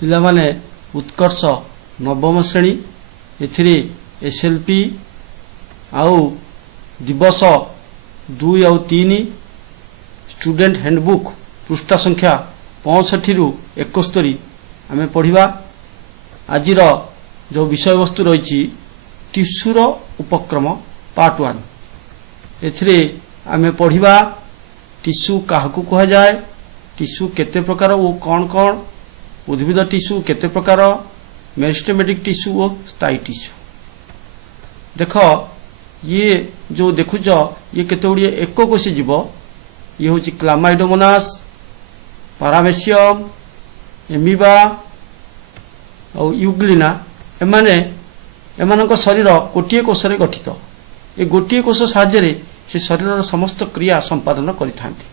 पिलामाने उत्कर्ष नवम श्रेणी एथिरे एसएलपी आउ दिवस 2 और 3 स्टूडेंट हैंडबुक पृष्ठ संख्या 65 रु 71 आमे पढ़िबा। आज जो विषय वस्तु रही टिश्यूर उपक्रम पार्ट 1 एथिरे आमे पढ़िबा टिश्यू काहाकू कहा जाए, टिश्यू केते प्रकार ओ कौन कौन, उद्भिद टिश्यू केते प्रकार, मेरिस्टेमेटिक टिश्यू और स्थायी टिश्यू। देख ये जो देखुच ये केते गुड़िए एक कोशी जीव, ये हूँ क्लामाइडोमोनास, पारामेसियम, एमीबा और यूग्लिना। एमानक शरीर गोटे कोष गठित। ये गोटे कोष साहाय्य से शरीर समस्त क्रिया संपादन करिथांती।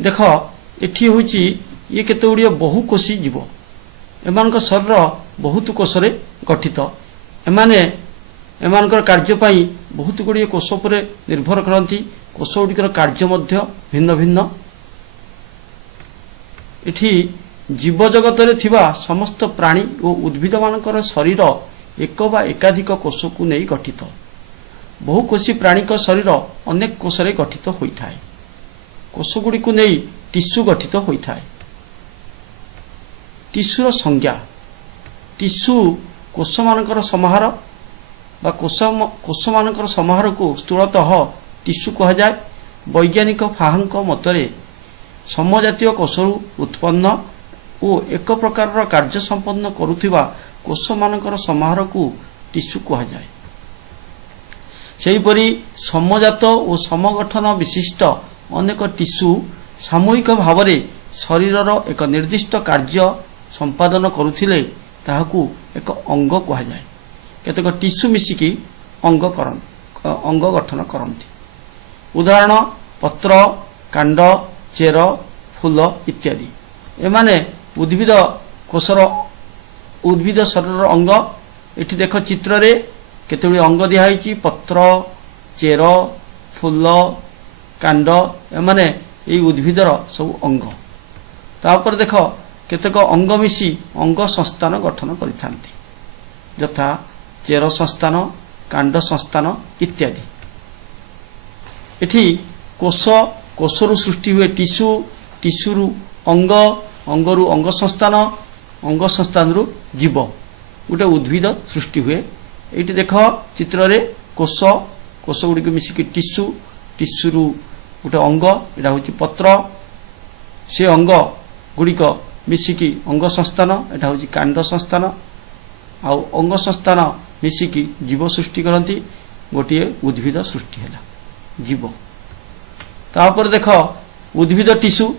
देख एठी होची ये केते गुड़िए बहुकोशी जीव, एमानक शरीर बहुत कोष गठित। एमानकर कार्य पाई बहुत गुड़िए कोष पर निर्भर करती। कोष गुड़िकर कार्य मध्य भिन्न भिन्न। एठी जीव जगत रे थिबा समस्त प्राणी और उद्भिद मानकर शरीर एक बा एकाधिक कोष को नहीं गठित। बहुकोशी प्राणी का शरीर अनेक कोष रे गठित होता है। कोष गुड़ी को नहीं टिश्यू गठित होता है। टिश्यूर संज्ञा, टिश्यू कोष मानकर समाहार बा कोष मानकर समाहार को स्थूलतः टिश्यू कहा जाए। वैज्ञानिक फाहांक मतरे समजातीय कोषरु उत्पन्न और एक प्रकार कार्य संपन्न करुथिबा कोष मानकर समाहार को टिश्यू कहा जाए। सेहीपरि समजात और समगठन विशिष्ट अनेक टिश्यू सामूहिक भाव में शरीरर एक निर्दिष्ट कार्य संपादन करुथिले ताहाकू एक अंग कहा जाए। केतक टिश्यू मिसिकी अंग गठन करती। उदाहरण पत्र, कांड, चेर, फूल इत्यादि। एमाने उद्भिद कोषर उद्भिद शरीर अंग। एठी देख चित्र रे केतुड़ी अंग दिहाई। पत्र, चेर, फूल, कांड एमाने एई उद्भिदर सब अंग। तापर देख केतक अंग मिसी अंग संस्थान गठन करिथांती, यथा चेर संस्थान, कांड संस्थान इत्यादि। एठी कोष, कोषरु सृष्टि हुए टिश्यू, टिश्यूरु अंग, अंगरु अंग संस्थान, अंग संस्थानरु जीव, गोटे उद्भिद सृष्टि हुए। एठी देख चित्र रे कोष, कोष गुड़ी को मिसिकी टिश्यू, टिश्यूरु गोटे अंग, एटा होची पत्र, से अंग गुड़िक मिसिकी अंग संस्थान, एटा होची कांड संस्थान। आउ अंग संस्थान मिसिकी जीव सृष्टि करती। गोटे उद्भिद सृष्टि है जीव। तापर देख उद्भिद टिश्यू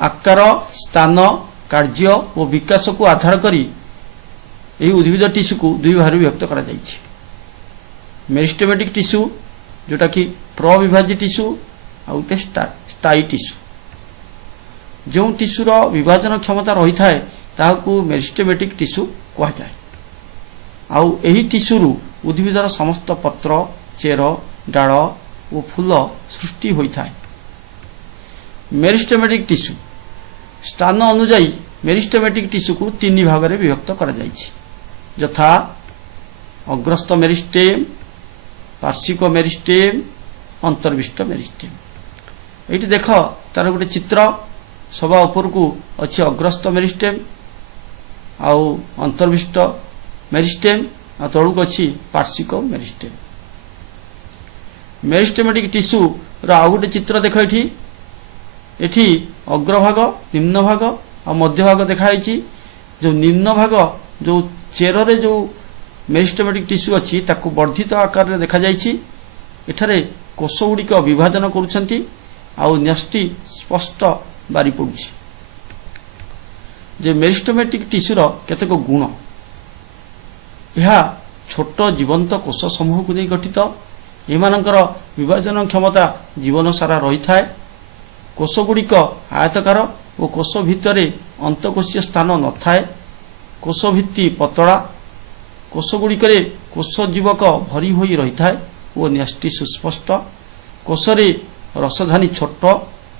आकार, स्थान, कार्य और विकास को आधार करी यही उद्भिद टिश्यू को दुई भाग विभक्त करा जायछि। मेरिस्टेमेटिक टिश्यू जोटा कि प्रविभाज्य टिश्यू आउ स्थायी टिश्यू। जो टिश्यूर विभाजन क्षमता रही थाए ताहाकू मेरिस्टेमेटिक टिश्यू कहा जाए। आउ एही टिश्यूरु उद्भिदर समस्त पत्र, चेर, डाल और फूल सृष्टि होता है। मेरिस्टेमेटिक टिश्यू स्थान अनुजाई मेरिस्टेमेटिक टिश्यू को 3 भाग में विभक्त करा जायछि, यथा अग्रस्थ मेरिस्टेम, पार्श्विक मेरिस्टेम, अंतर्विष्ट मेरिस्टेम। ये देख तार गोटे चित्र सभा उपर को अच्छी अग्रस्थ मेरिस्टेम आउ अंतर्विष्ट मेरिस्टेम आ तलुक अच्छी पार्श्विक मेरिस्टेम। मेरिस्टेमेटिक टिश्यू आउ गोटे चित्र देख एठी अग्रभाग, निम्न भाग और मध्य भाग देखाई। जो निम्न भाग जो चेर रे जो मेरिस्टेमेटिक टिश्यू अच्छी ताकू वर्धित आकार में देखा जायछि। एठारे कोष गुड़िक विभाजन करुछंती आउ न्यष्टि स्पष्ट बारी पड़ुछि। जे मेरिस्टेमेटिक टिश्यूर केतेक गुण, यह छोट जीवंत कोष समूह को नहीं गठित। एमानकर विभाजन क्षमता जीवन सारा रही थाए। कोष गुड़िक आयतकार और कोष भितर अंतकोशीय स्थान न थाए। कोष भित्ति पतला। कोष गुड़िक कोष जीवक भरी होई रही थाए और न्यष्टि सुस्पष्ट। कोष रे रसधानी छोट,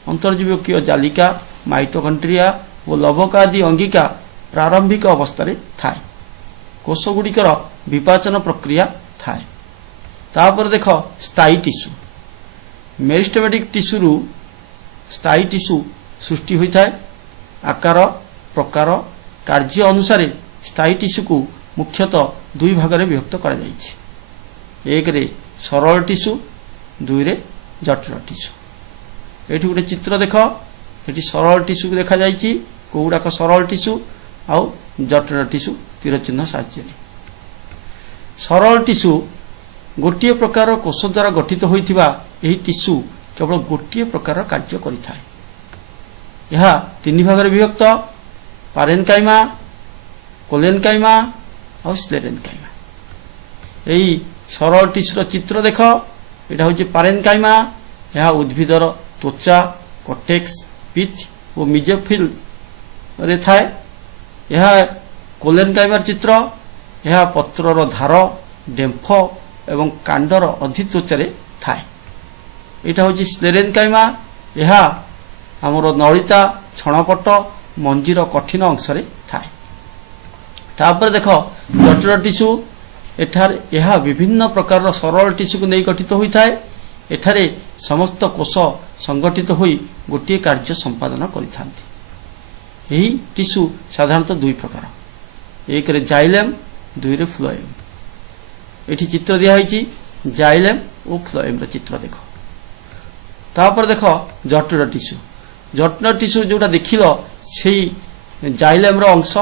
अंतर्जीवकीय जालिका, माइटोकॉन्ड्रिया ଓ ଲବକା ଆଦି ଅଙ୍ଗିକା ପ୍ରାରମ୍ଭିକ ଅବସ୍ଥାରେ ଥାଏ। କୋଷଗୁଡ଼ିକର ବିପାଚନ ପ୍ରକ୍ରିୟା ଥାଏ। ତାପରେ ଦେଖ ସ୍ଥାୟୀ ଟିସ୍ୟୁ। ମେରିଷ୍ଟେମେଟିକ୍ ଟିସ୍ୟୁରୁ ସ୍ଥାୟୀ ଟିସ୍ୟୁ ସୃଷ୍ଟି ହୋଇଥାଏ। ଆକାର, ପ୍ରକାର, କାର୍ଯ୍ୟ ଅନୁସାରେ ସ୍ଥାୟୀ ଟିସ୍ୟୁକୁ ମୁଖ୍ୟତଃ ଦୁଇ ଭାଗରେ ବିଭକ୍ତ କରାଯାଇଛି। ଏକରେ ସରଳ ଟିସ୍ୟୁ, ଦୁଇରେ ଜଟିଳ ଟିସ୍ୟୁ। ଏଠି ଗୋଟେ ଚିତ୍ର ଦେଖ। ଏଠି ସରଳ ଟିସ୍ୟୁକୁ ଦେଖାଯାଇଛି। କୋଉଗୁଡ଼ାକ ସରଳ ଟିସ୍ୟୁ ଆଉ ଜଟିଳ ଟିସ୍ୟୁ ତୀର ଚିହ୍ନ ସାହାଯ୍ୟରେ। ସରଳ ଟିସ୍ୟୁ ଗୋଟିଏ ପ୍ରକାର କୋଷ ଦ୍ୱାରା ଗଠିତ ହୋଇଥିବା ଏହି ଟିସ୍ୟୁ କେବଳ ଗୋଟିଏ ପ୍ରକାର କାର୍ଯ୍ୟ କରିଥାଏ। ଏହା ତିନି ଭାଗରେ ବିଭକ୍ତ: ପାରେନକାଇମା, କୋଲେନକାଇମା ଆଉ ସ୍ଲେରେନକାଇମା। ଏହି ସରଳ ଟିସ୍ୟୁର ଚିତ୍ର ଦେଖ। ଏଇଟା ହେଉଛି ପାରେନକାଇମା। ଏହା ଉଦ୍ଭିଦର ତ୍ୱଚା, କର୍ଟେକ୍ସ, ପିଥ୍ ଓ ମିଜୋଫିଲ୍ରେ ଥାଏ। ଏହା କୋଲେନକାଇମାର ଚିତ୍ର। ଏହା ପତ୍ରର ଧାର, ଡେମ୍ଫ ଏବଂ କାଣ୍ଡର ଅଧିତ୍ୱଚାରେ ଥାଏ। ଏଇଟା ହେଉଛି ସ୍ଲେରେନକାଇମା। ଏହା ଆମର ନଳିତା, ଛଣପଟ, ମଞ୍ଜିର କଠିନ ଅଂଶରେ ଥାଏ। ତାପରେ ଦେଖ ଜଟିଳ ଟିସ୍ୟୁ। ଏଠାରେ ଏହା ବିଭିନ୍ନ ପ୍ରକାରର ସରଳ ଟିସ୍ୟୁକୁ ନେଇ ଗଠିତ ହୋଇଥାଏ। ଏଠାରେ ସମସ୍ତ କୋଷ ସଂଗଠିତ ହୋଇ ଗୋଟିଏ କାର୍ଯ୍ୟ ସମ୍ପାଦନ କରିଥାନ୍ତି। ଏହି ଟିସ୍ୟୁ ସାଧାରଣତଃ ଦୁଇ ପ୍ରକାର: ଏକରେ ଜାଇଲେମ୍, ଦୁଇରେ ଫ୍ଲୋଏମ୍। ଏଠି ଚିତ୍ର ଦିଆହେଇଛି ଜାଇଲେମ୍ ଓ ଫ୍ଲୋଏମ୍ର ଚିତ୍ର ଦେଖ। ତାପରେ ଦେଖ ଜଟିଳ ଟିସ୍ୟୁ। ଜଟିଳ ଟିସ୍ୟୁ ଯେଉଁଟା ଦେଖିଲ ସେଇ ଜାଇଲେମ୍ର ଅଂଶ,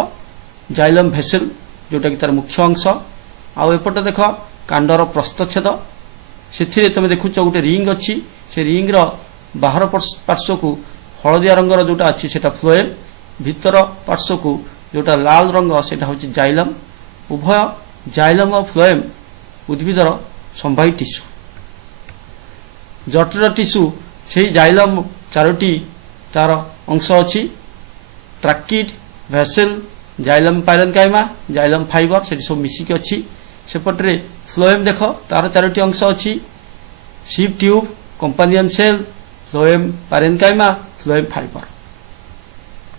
ଜାଇଲମ୍ ଭେସେଲ୍, ଯେଉଁଟାକି ତାର ମୁଖ୍ୟ ଅଂଶ। ଆଉ ଏପଟେ ଦେଖ କାଣ୍ଡର ପ୍ରସ୍ତଚ୍ଛେଦ। ସେଥିରେ ତୁମେ ଦେଖୁଛ ଗୋଟେ ରିଙ୍ଗ ଅଛି। ସେ ରିଙ୍ଗର ବାହାର ପାର୍ଶ୍ୱକୁ ହଳଦିଆ ରଙ୍ଗର ଯେଉଁଟା ଅଛି ସେଟା ଫ୍ଲୋଏମ୍, ଭିତର ପାର୍ଶ୍ୱକୁ ଯେଉଁଟା ଲାଲ ରଙ୍ଗ ସେଟା ହେଉଛି ଜାଇଲମ୍। ଉଭୟ ଜାଇଲମ୍ ଓ ଫ୍ଲୋଏମ୍ ଉଦ୍ଭିଦର ସମ୍ବାହୀ ଟିସ୍ୟୁ। ଜଟିଳ ଟିସ୍ୟୁ ସେହି ଜାଇଲମ୍ ଚାରୋଟି ତାର ଅଂଶ ଅଛି: ଟ୍ରାକିଡ୍, ଭେସେଲ୍, ଜାଇଲମ୍ ପାରେନକାଇମା, ଜାଇଲମ୍ ଫାଇବର, ସେଠି ସବୁ ମିଶିକି ଅଛି। ସେପଟରେ ଫ୍ଲୋଏମ୍ ଦେଖ, ତାର ଚାରୋଟି ଅଂଶ ଅଛି: sieve tube, companion cell, phloem parenchyma, phloem fibre.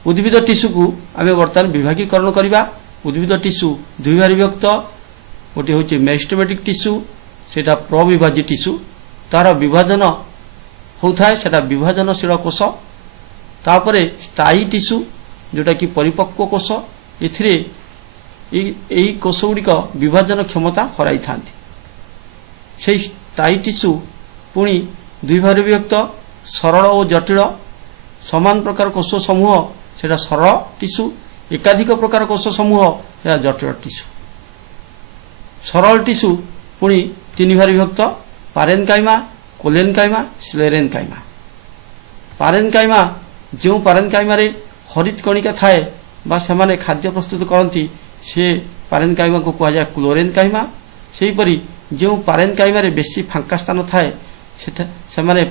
ଉଦ୍ଭିଦ ଟିସ୍ୟୁକୁ ଆମେ ବର୍ତ୍ତମାନ ବିଭାଗୀକରଣ କରିବା। ଉଦ୍ଭିଦ ଟିସ୍ୟୁ ଦୁଇ ଭାଗରେ ବିଭକ୍ତ। ଗୋଟିଏ ହେଉଛି ମେରିଷ୍ଟେମେଟିକ୍ ଟିସ୍ୟୁ, ସେଇଟା ପ୍ରବିଭାଜ୍ୟ ଟିସ୍ୟୁ। ତାର ବିଭାଜନ ହେଉଥାଏ, ସେଟା ବିଭାଜନଶୀଳ କୋଷ। ତାପରେ ସ୍ଥାୟୀ ଟିସ୍ୟୁ, ଯେଉଁଟାକି ପରିପକ୍ୱ କୋଷ। ଏଥିରେ ଏହି କୋଷଗୁଡ଼ିକ ବିଭାଜନ କ୍ଷମତା ହରାଇଥାନ୍ତି। ସେହି ସ୍ଥାୟୀ ଟିସ୍ୟୁ ପୁଣି ଦୁଇ ଭାଗରେ ବିଭକ୍ତ: ସରଳ ଓ ଜଟିଳ। ସମାନ ପ୍ରକାର କୋଷ ସମୂହ ସେଟା ସରଳ ଟିସ୍ୟୁ, ଏକାଧିକ ପ୍ରକାର କୋଷ ସମୂହ ଏହା ଜଟିଳ ଟିସ୍ୟୁ। ସରଳ ଟିସ୍ୟୁ ପୁଣି ତିନି ଭାଗରେ ବିଭକ୍ତ: ପାରେନକାଇମା, କୋଲେନକାଇମା, ସ୍ଲେରେନକାଇମା। ପାରେନକାଇମା, ଯେଉଁ ପାରେନକାଇମାରେ ହରିତ କଣିକା ଥାଏ ବା ସେମାନେ ଖାଦ୍ୟ ପ୍ରସ୍ତୁତ କରନ୍ତି, ସେ ପାରେନକାଇମାକୁ କୁହାଯାଏ କ୍ଲୋରେନକାଇମା। ସେହିପରି ଯେଉଁ ପାରେନକାଇମାରେ ବେଶୀ ଫାଙ୍କା ସ୍ଥାନ ଥାଏ ସେମାନେ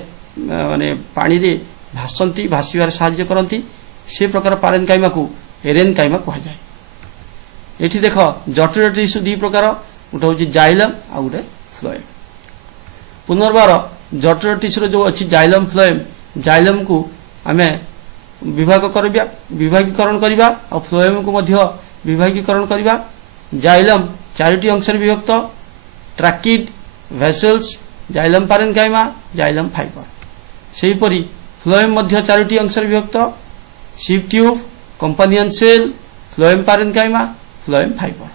ମାନେ ପାଣିରେ ଭାସନ୍ତି, ଭାସିବାରେ ସାହାଯ୍ୟ କରନ୍ତି, ସେ ପ୍ରକାର ପାରେନକାଇମାକୁ ଏରେନକାଇମା କୁହାଯାଏ। ଏଠି ଦେଖ ଜଟିଳ ଟିସ୍ୟୁ ଦୁଇ ପ୍ରକାର, ଗୋଟେ ହେଉଛି ଜାଇଲମ୍ ଆଉ ଗୋଟେ ଫ୍ଲୋଏମ୍। ପୁନର୍ବାର ଜଟିଳ ଟିସ୍ୟୁର ଯେଉଁ ଅଛି ଜାଇଲମ୍, ଫ୍ଲୋଏମ୍, ଜାଇଲମ୍କୁ ଆମେ ବିଭାଗୀକରଣ କରିବା ଆଉ ଫ୍ଲୋଏମ୍କୁ ମଧ୍ୟ ବିଭାଗୀକରଣ କରିବା। ଜାଇଲମ୍ ଚାରୋଟି ଅଂଶରେ ବିଭକ୍ତ: tracheid, vessels, xylem parenchyma, xylem fibre. ସେହିପରି ଫ୍ଲୋଏମ୍ ମଧ୍ୟ ଚାରୋଟି ଅଂଶରେ ବିଭକ୍ତ: sieve tube, companion cell, phloem parenchyma, phloem fibre.